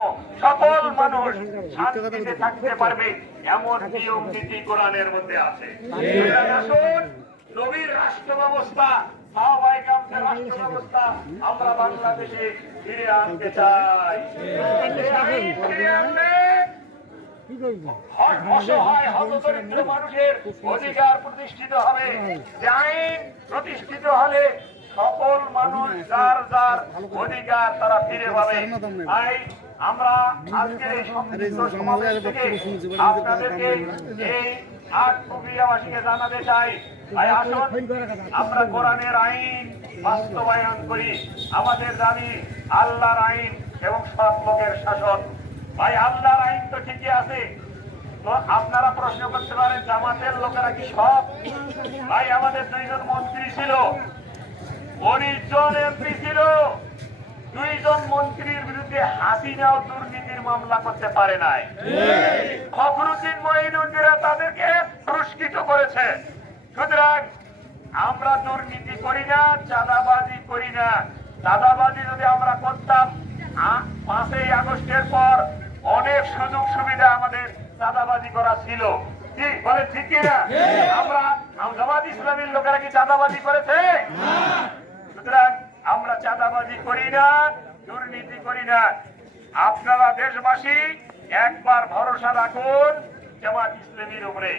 সকল মানুষ শান্তিতে থাকতে পারবে এমন নিয়ম নীতি কোরআনের মধ্যে আছে। আসুন নবীর রাষ্ট্র ব্যবস্থা, সাহাবায়ে কেরামের রাষ্ট্র ব্যবস্থা আমরা বাংলাদেশে ফিরে আনতে চাই। ফিরে আনলে অসহায় হতদরিদ্র মানুষের অধিকার প্রতিষ্ঠিত হবে। যে আইন প্রতিষ্ঠিত হলে সকল মানুষ যার যার অধিকার তারা ফিরে পাবে। তাই আমরা আজকের এই সংক্ষিপ্ত সমাবেশ থেকে আপনাদেরকে এই আট প্রক্রিয়াবাসীকে জানাতে চাই, ভাই আসুন আমরা কোরআনের আইন বাস্তবায়ন করি। আমাদের দাবি আল্লাহর আইন এবং সৎ লোকের শাসন। ভাই আল্লাহর আইন তো ঠিকই আছে, তো আপনারা প্রশ্ন করতে পারেন জামাতের লোকেরা কি সব? ভাই আমাদের 2 জন মন্ত্রী ছিল, 19 জন এমপি ছিল, 2 জন মন্ত্রীর বিরুদ্ধে হাসিনাও দুর্নীতির মামলা করতে পারে নাই। ফখরুদ্দিন মঈনুদ্দিনরা তাদেরকে পুরস্কৃত করেছে। সুতরাং আমরা দুর্নীতি করি না, চাঁদাবাজি করি না। চাঁদাবাজি যদি আমরা করতাম 5ই আগস্টের পর অনেক সুযোগ সুবিধা আমাদের চাঁদাবাজি করা ছিল। কি বলে ঠিক কিনা? আমরা জামাত ইসলামীর লোকেরা কি চাঁদাবাজি করেছে? সুতরাং আমরা চাঁদাবাজি করি না, দুর্নীতি করি না। আপনারা দেশবাসী একবার ভরসা রাখুন জামাত ইসলামীর উপরে।